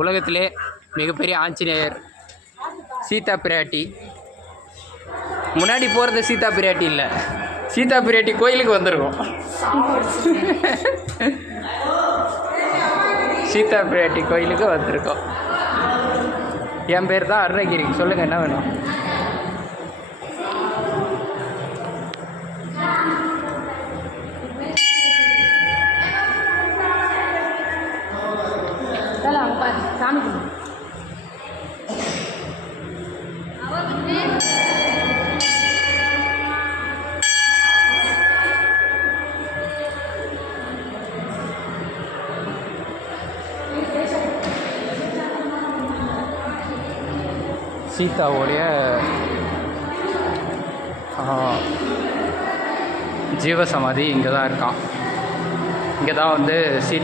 உலகத்திலே மிகப்பெரிய ஆஞ்சநேயர் சீதா பிராட்டி. முன்னாடி போகிறது சீதா பிராட்டி இல்லை, சீதா பிராட்டி கோயிலுக்கு வந்திருக்கோம். சீதா பிராட்டி கோயிலுக்கு வந்திருக்கோம். என் பேர் தான் அருணகிரி. சொல்லுங்கள், என்ன வேணும்? சீதாவுடைய ஜீவசமாதி இங்கே தான் இருக்கான். இங்கே தான் வந்து சீதா